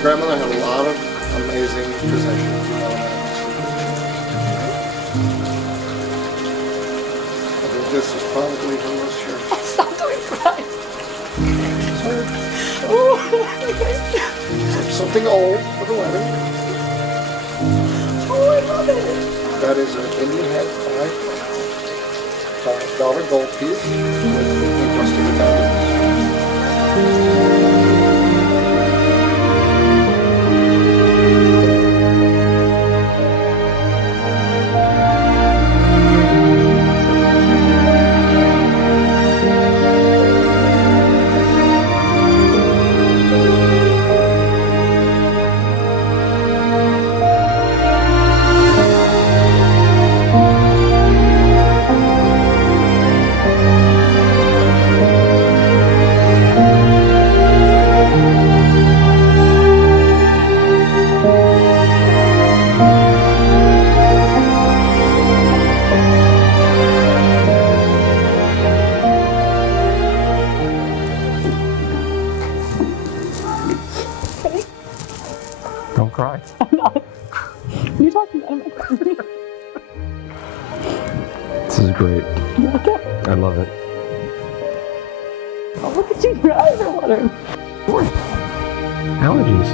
Your grandmother had a lot of amazing possessions. I think this is probably her most cherished. Stop doing crying. Something old for the wedding. Oh, I love it. That is an Indian head $5 gold piece with encrusted with diamonds. Don't cry. I'm not. You're talking about my crying. This is great. Okay. I love it. Oh, look at you. Your eyes are watering. Allergies.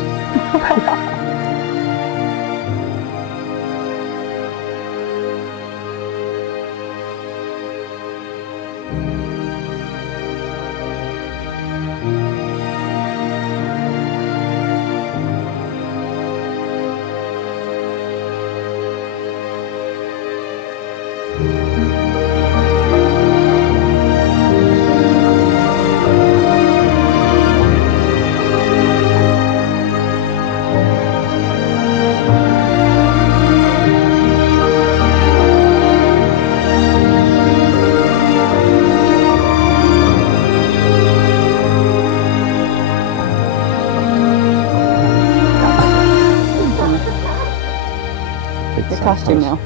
The costume now.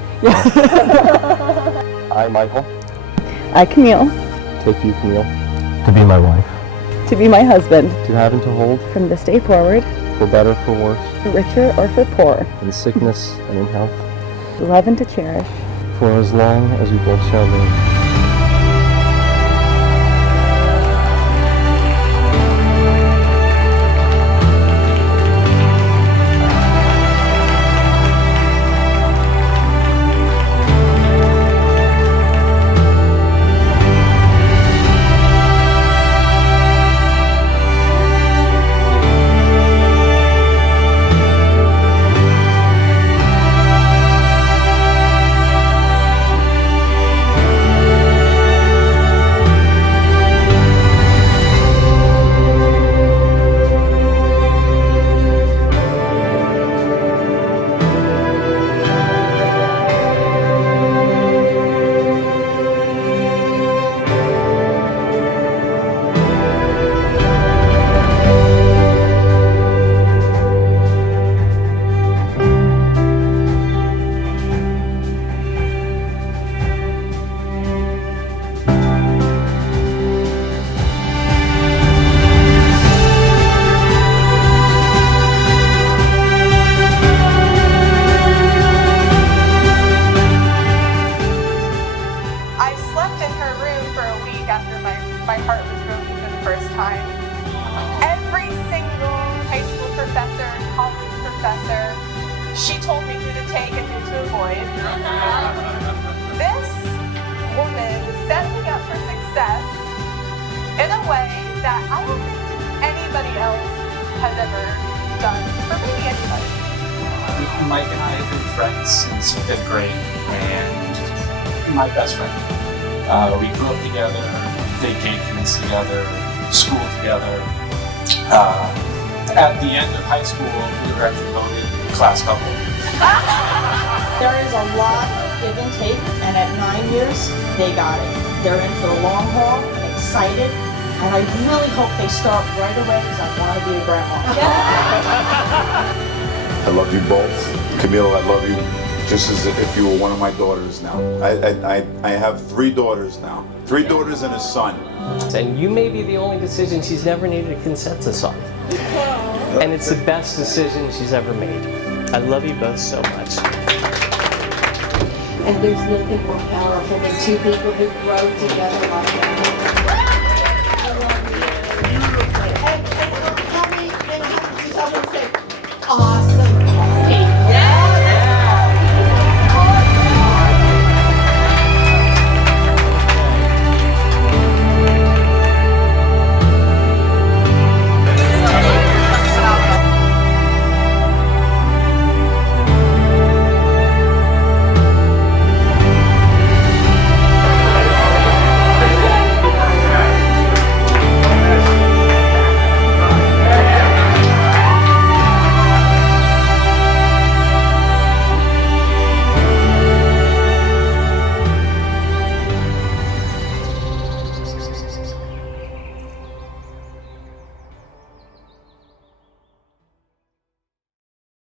I, Michael, I, Camille, take you, Camille, to be my wife, to be my husband, to have and to hold, from this day forward, for better, for worse, for richer or for poor, in sickness and in health, to love and to cherish. for as long as we both shall live. I slept in her room for a week after my heart was broken for the first time. Every single high school professor, college professor, she told me who to take and who to avoid. This woman set me up for success in a way that I don't think anybody else has ever done for maybe anybody. Mike and I have been friends since 5th grade, and my best friend. We grew up together, vacations together, school together. At the end of high school, we were actually voted class couple. There is a lot of give and take, and at 9 years, they got it. They're in for the long haul, excited, and I really hope they start right away because I want to be a grandma. I love you both. Camille, I love you just as if you were one of my daughters now. I have 3 daughters now. 3 daughters and a son. And you may be the only decision she's never needed a consensus on. and it's the best decision she's ever made. I love you both so much. And there's nothing more powerful than two people who grow together like that. And tell me, then I have to do something and say, awesome.